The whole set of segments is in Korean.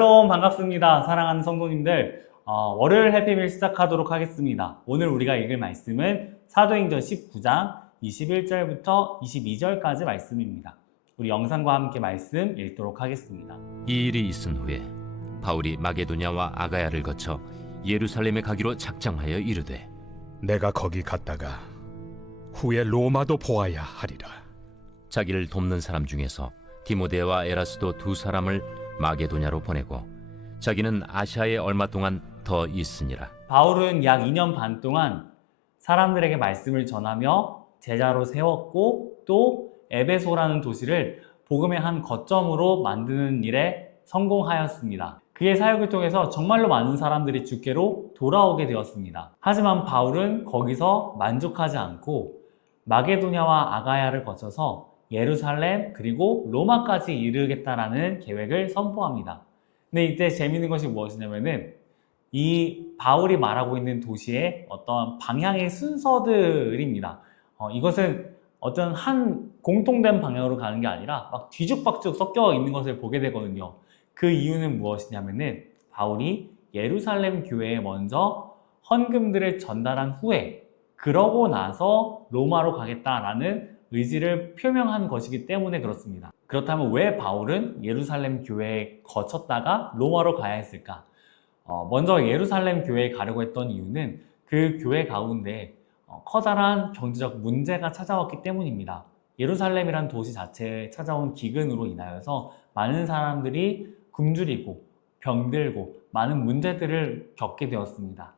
샬롬 반갑습니다. 사랑하는 성도님들, 월요일 해피밀 시작하도록 하겠습니다. 오늘 우리가 읽을 말씀은 사도행전 19장 21절부터 22절까지 말씀입니다. 우리 영상과 함께 말씀 읽도록 하겠습니다. 이 일이 있은 후에 바울이 마게도냐와 아가야를 거쳐 예루살렘에 가기로 작정하여 이르되 내가 거기 갔다가 후에 로마도 보아야 하리라. 자기를 돕는 사람 중에서 디모데와 에라스도 두 사람을 마게도냐로 보내고 자기는 아시아에 얼마 동안 더 있으니라. 바울은 약 2년 반 동안 사람들에게 말씀을 전하며 제자로 세웠고 또 에베소라는 도시를 복음의 한 거점으로 만드는 일에 성공하였습니다. 그의 사역을 통해서 정말로 많은 사람들이 주께로 돌아오게 되었습니다. 하지만 바울은 거기서 만족하지 않고 마게도냐와 아가야를 거쳐서 예루살렘 그리고 로마까지 이르겠다라는 계획을 선포합니다. 근데 이때 재미있는 것이 무엇이냐면은 이 바울이 말하고 있는 도시의 어떤 방향의 순서들입니다. 이것은 어떤 한 공통된 방향으로 가는 게 아니라 막 뒤죽박죽 섞여 있는 것을 보게 되거든요. 그 이유는 무엇이냐면은 바울이 예루살렘 교회에 먼저 헌금들을 전달한 후에 그러고 나서 로마로 가겠다라는 의지를 표명한 것이기 때문에 그렇습니다. 그렇다면 왜 바울은 예루살렘 교회에 거쳤다가 로마로 가야 했을까? 먼저 예루살렘 교회에 가려고 했던 이유는 그 교회 가운데 커다란 경제적 문제가 찾아왔기 때문입니다. 예루살렘이란 도시 자체에 찾아온 기근으로 인하여서 많은 사람들이 굶주리고 병들고 많은 문제들을 겪게 되었습니다.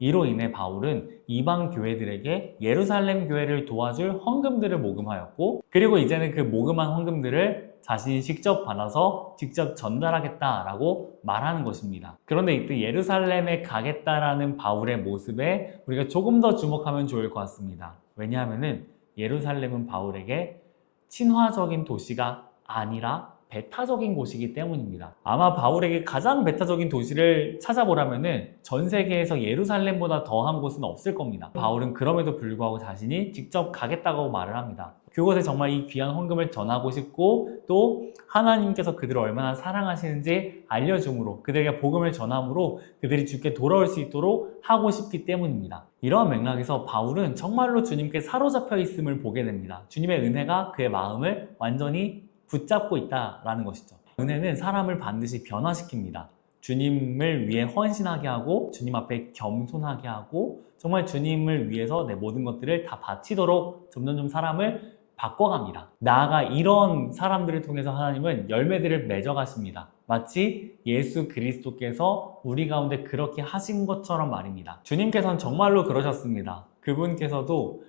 이로 인해 바울은 이방 교회들에게 예루살렘 교회를 도와줄 헌금들을 모금하였고, 그리고 이제는 그 모금한 헌금들을 자신이 직접 받아서 직접 전달하겠다라고 말하는 것입니다. 그런데 이때 예루살렘에 가겠다라는 바울의 모습에 우리가 조금 더 주목하면 좋을 것 같습니다. 왜냐하면은 예루살렘은 바울에게 친화적인 도시가 아니라 배타적인 곳이기 때문입니다. 아마 바울에게 가장 배타적인 도시를 찾아보라면은 전 세계에서 예루살렘보다 더한 곳은 없을 겁니다. 바울은 그럼에도 불구하고 자신이 직접 가겠다고 말을 합니다. 그곳에 정말 이 귀한 헌금을 전하고 싶고 또 하나님께서 그들을 얼마나 사랑하시는지 알려줌으로 그들에게 복음을 전함으로 그들이 주께 돌아올 수 있도록 하고 싶기 때문입니다. 이러한 맥락에서 바울은 정말로 주님께 사로잡혀 있음을 보게 됩니다. 주님의 은혜가 그의 마음을 완전히 붙잡고 있다라는 것이죠. 은혜는 사람을 반드시 변화시킵니다. 주님을 위해 헌신하게 하고 주님 앞에 겸손하게 하고 정말 주님을 위해서 내 모든 것들을 다 바치도록 점점점 사람을 바꿔갑니다. 나아가 이런 사람들을 통해서 하나님은 열매들을 맺어가십니다. 마치 예수 그리스도께서 우리 가운데 그렇게 하신 것처럼 말입니다. 주님께서는 정말로 그러셨습니다. 그분께서도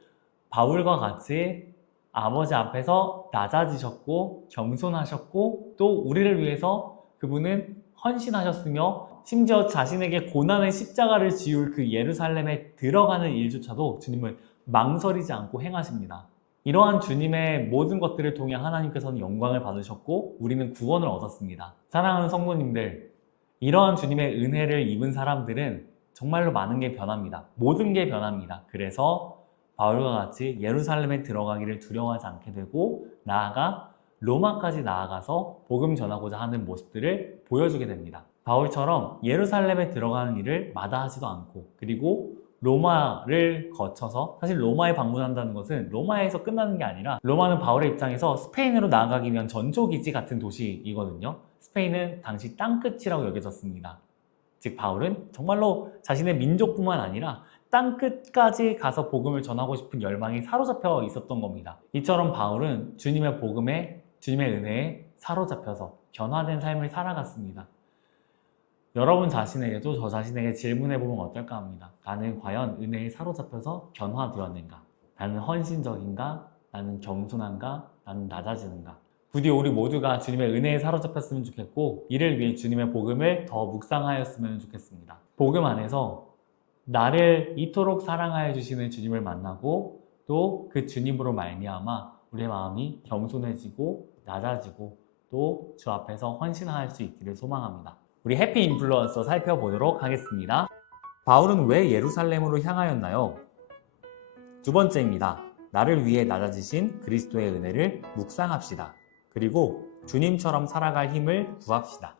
바울과 같이 아버지 앞에서 낮아지셨고 겸손하셨고 또 우리를 위해서 그분은 헌신하셨으며 심지어 자신에게 고난의 십자가를 지울 그 예루살렘에 들어가는 일조차도 주님을 망설이지 않고 행하십니다. 이러한 주님의 모든 것들을 통해 하나님께서는 영광을 받으셨고 우리는 구원을 얻었습니다. 사랑하는 성도님들, 이러한 주님의 은혜를 입은 사람들은 정말로 많은 게 변합니다. 모든 게 변합니다. 그래서 바울과 같이 예루살렘에 들어가기를 두려워하지 않게 되고 나아가 로마까지 나아가서 복음 전하고자 하는 모습들을 보여주게 됩니다. 바울처럼 예루살렘에 들어가는 일을 마다하지도 않고 그리고 로마를 거쳐서 사실 로마에 방문한다는 것은 로마에서 끝나는 게 아니라 로마는 바울의 입장에서 스페인으로 나아가기 위한 전초기지 같은 도시이거든요. 스페인은 당시 땅끝이라고 여겨졌습니다. 즉 바울은 정말로 자신의 민족뿐만 아니라 땅끝까지 가서 복음을 전하고 싶은 열망이 사로잡혀 있었던 겁니다. 이처럼 바울은 주님의 복음에, 주님의 은혜에 사로잡혀서 변화된 삶을 살아갔습니다. 여러분 자신에게도 저 자신에게 질문해보면 어떨까 합니다. 나는 과연 은혜에 사로잡혀서 변화되었는가? 나는 헌신적인가? 나는 겸손한가? 나는 낮아지는가? 부디 우리 모두가 주님의 은혜에 사로잡혔으면 좋겠고 이를 위해 주님의 복음을 더 묵상하였으면 좋겠습니다. 복음 안에서 나를 이토록 사랑하여 주시는 주님을 만나고 또 그 주님으로 말미암아 우리의 마음이 겸손해지고 낮아지고 또 주 앞에서 헌신할 수 있기를 소망합니다. 우리 해피 인플루언서 살펴보도록 하겠습니다. 바울은 왜 예루살렘으로 향하였나요? 두 번째입니다. 나를 위해 낮아지신 그리스도의 은혜를 묵상합시다. 그리고 주님처럼 살아갈 힘을 구합시다.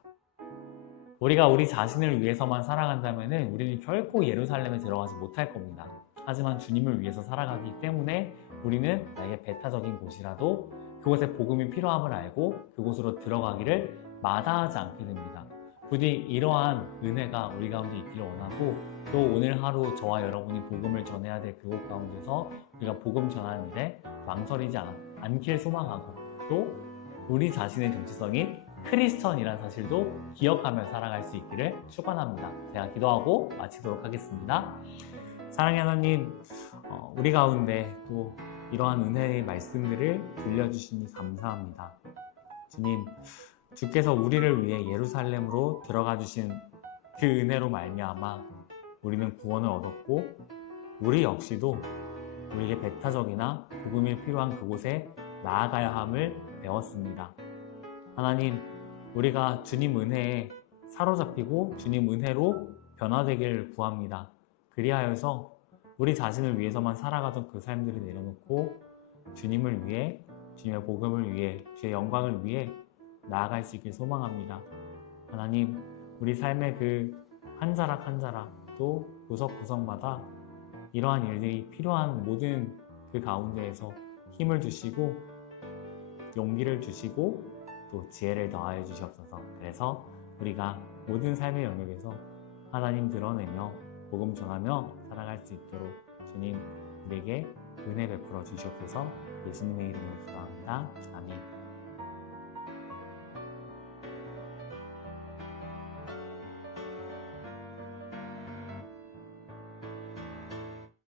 우리가 우리 자신을 위해서만 살아간다면 우리는 결코 예루살렘에 들어가지 못할 겁니다. 하지만 주님을 위해서 살아가기 때문에 우리는 나에게 배타적인 곳이라도 그곳에 복음이 필요함을 알고 그곳으로 들어가기를 마다하지 않게 됩니다. 부디 이러한 은혜가 우리 가운데 있기를 원하고, 또 오늘 하루 저와 여러분이 복음을 전해야 될 그곳 가운데서 우리가 복음 전하는 일에 망설이지 않길 소망하고, 또 우리 자신의 정체성인 크리스천이란 사실도 기억하며 살아갈 수 있기를 축원합니다. 제가 기도하고 마치도록 하겠습니다. 사랑의 하나님, 우리 가운데 또 이러한 은혜의 말씀들을 들려주시니 감사합니다. 주님, 주께서 우리를 위해 예루살렘으로 들어가 주신 그 은혜로 말미암아 우리는 구원을 얻었고, 우리 역시도 우리에게 배타적이나 복음이 필요한 그곳에 나아가야 함을 배웠습니다. 하나님, 우리가 주님 은혜에 사로잡히고 주님 은혜로 변화되기를 구합니다. 그리하여서 우리 자신을 위해서만 살아가던 그 삶들을 내려놓고 주님을 위해, 주님의 복음을 위해, 주의 영광을 위해 나아갈 수 있길 소망합니다. 하나님, 우리 삶의 그 한 자락 한 자락, 또 구석구석마다 이러한 일들이 필요한 모든 그 가운데에서 힘을 주시고 용기를 주시고 또 지혜를 더하여 주시옵소서. 그래서 우리가 모든 삶의 영역에서 하나님 드러내며 복음 전하며 살아갈 수 있도록 주님 우리에게 은혜 베풀어 주시옵소서. 예수님의 이름으로 기도합니다. 아멘.